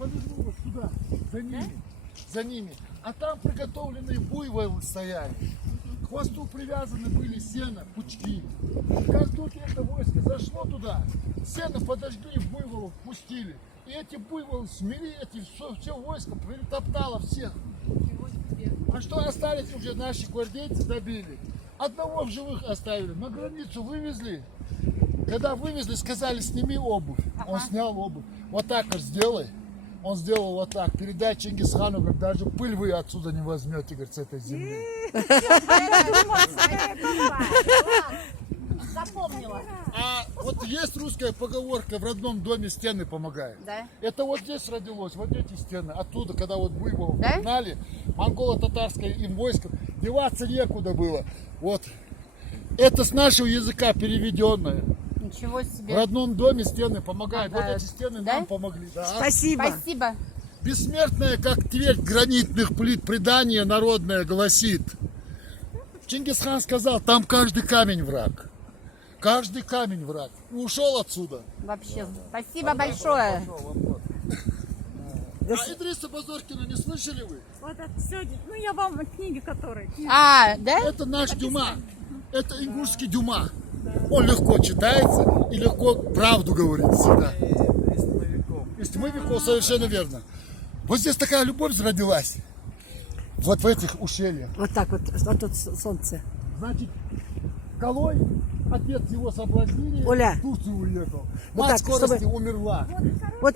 побежал вот сюда, за ними. А там приготовленные буйволы стояли. К хвосту привязаны были сено, пучки. Как только это войско зашло туда, сено подожгли, буйволов пустили. И эти буйволы смели, все войско притоптало всех. А что остались уже наши гвардейцы, добили. Одного в живых оставили, на границу вывезли. Когда вывезли, сказали, сними обувь. Он снял обувь. Вот так вот сделай. Он сделал вот так. Передай Чингисхану, говорит, даже пыль вы отсюда не возьмете, говорит, с этой земли. Запомнила. А вот есть русская поговорка: в родном доме стены помогают. Да. Это вот здесь родилось, вот эти стены. Оттуда, когда вот буйволов Да? гнали, монголо-татарское им войско, деваться некуда было. Вот. Это с нашего языка переведенное. Ничего В себе. родном доме стены помогают. Вот Помогают. эти стены Да? нам помогли. Да. Спасибо. Спасибо. Бессмертная, как твердь гранитных плит, предание народное гласит. Чингисхан сказал, там каждый камень враг. Каждый камень враг. И ушел отсюда. Вообще. Спасибо большое. А Идриса Базоркина не слышали вы? Вот это сегодня, ну я вам книги, которые. А, да? Это наш Дюма. Это ингушский Дюма. Он легко читается и легко правду говорит всегда. Из тьмы веков, совершенно верно. Вот здесь такая любовь зародилась. Вот в этих ущельях. Вот так вот тут солнце. Значит, Калой, отец его соблазнили, Оля. в Турцию уехал. Вот Мать так, скорости чтобы- умерла. Вот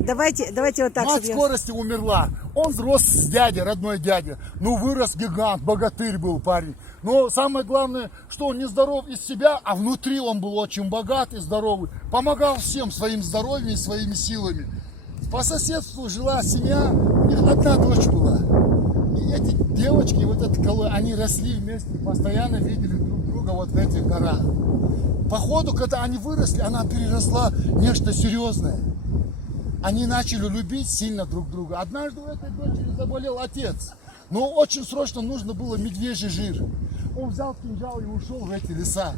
давайте вот так. Мать чтобы я- скорости умерла. Он рос с дядей, родной дядя. Ну, вырос гигант, богатырь был парень. Но самое главное, что он не здоров из себя, а внутри он был очень богат и здоровый. Помогал всем своим здоровьем и своими силами. По соседству жила семья, у них одна дочь была. И эти девочки, вот этот Калой, они росли вместе, постоянно видели друг друга вот в этих горах. По ходу, когда они выросли, она переросла в нечто серьезное. Они начали любить сильно друг друга. Однажды у этой дочери заболел отец. Но очень срочно нужно было медвежий жир. Он взял кинжал и ушел в эти леса.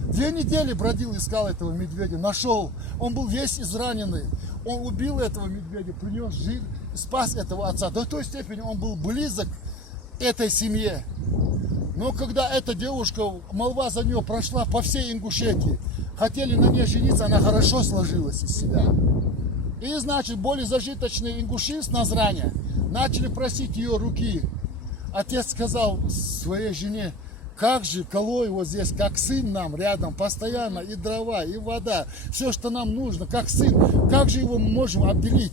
2 недели бродил, искал этого медведя, нашел. Он был весь израненный. Он убил этого медведя, принес жир и спас этого отца. До той степени он был близок к этой семье. Но когда эта девушка, молва за нее прошла по всей Ингушетии, хотели на ней жениться, она хорошо сложилась из себя. И, значит, более зажиточные ингуши с Назрани начали просить ее руки. Отец сказал своей жене, как же Калой вот здесь, как сын нам рядом, постоянно и дрова, и вода, все, что нам нужно, как сын, как же его мы можем обделить?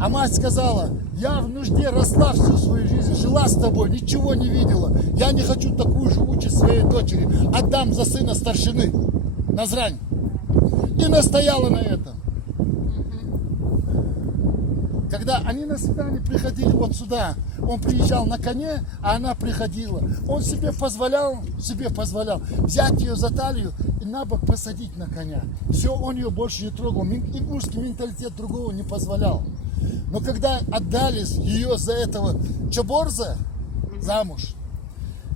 А мать сказала, я в нужде росла всю свою жизнь, жила с тобой, ничего не видела, я не хочу такую же участь своей дочери, отдам за сына старшины, Назрань. И настояла на этом. Когда они на свидание приходили вот сюда, он приезжал на коне, а она приходила. Он себе позволял взять ее за талию и на бок посадить на коня. Все, он ее больше не трогал. Ингушский менталитет другого не позволял. Но когда отдали ее за этого Чаборза замуж,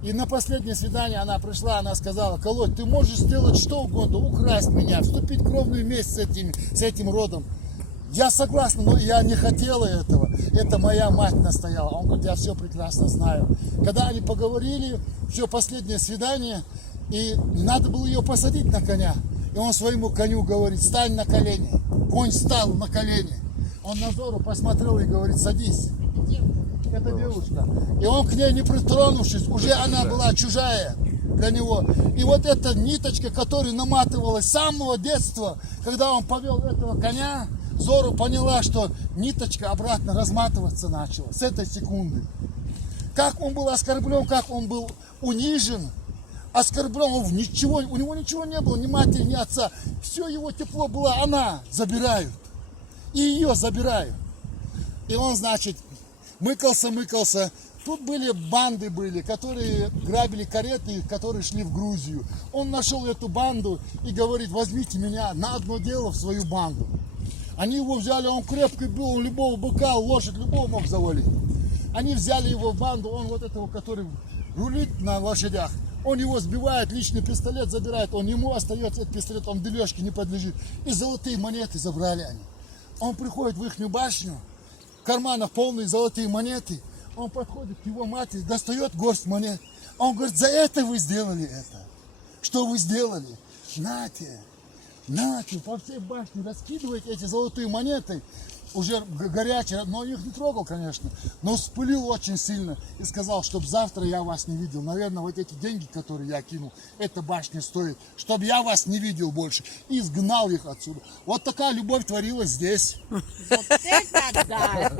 и на последнее свидание она пришла, она сказала, Калой, ты можешь сделать что угодно, украсть меня, вступить в кровную месть с этим родом. Я согласна, но я не хотела этого. Это моя мать настояла. Он говорит, я все прекрасно знаю. Когда они поговорили, все, последнее свидание, и надо было ее посадить на коня. И он своему коню говорит, стань на колени. Конь встал на колени. Он на Зору посмотрел и говорит, садись. Это девушка. И он к ней не притронувшись, уже она была чужая для него. И вот эта ниточка, которая наматывалась с самого детства, когда он повел этого коня, Зору поняла, что ниточка обратно разматываться начала с этой секунды. Как он был оскорблен, как он был унижен, оскорблен, у него ничего не было, ни матери, ни отца. Все его тепло было, она забирают. И ее забирают. И он, значит, мыкался. Тут были банды, которые грабили кареты, которые шли в Грузию. Он нашел эту банду и говорит, возьмите меня на одно дело в свою банду. Они его взяли, он крепкий был, он любого быка, лошадь любого мог завалить. Они взяли его в банду, он вот этого, который рулит на лошадях, он его сбивает, личный пистолет забирает, ему остается этот пистолет, он дележке не подлежит. И золотые монеты забрали они. Он приходит в их башню, в карманах полные золотые монеты. Он подходит к его матери, достает горсть монет. Он говорит, за это вы сделали это. Что вы сделали? Нате, по всей башне раскидываете эти золотые монеты. Уже горячие, но их не трогал, конечно. Но вспылил очень сильно и сказал, чтобы завтра я вас не видел. Наверное, вот эти деньги, которые я кинул, эта башня стоит, чтобы я вас не видел больше. И изгнал их отсюда. Вот такая любовь творилась здесь. Вот это да!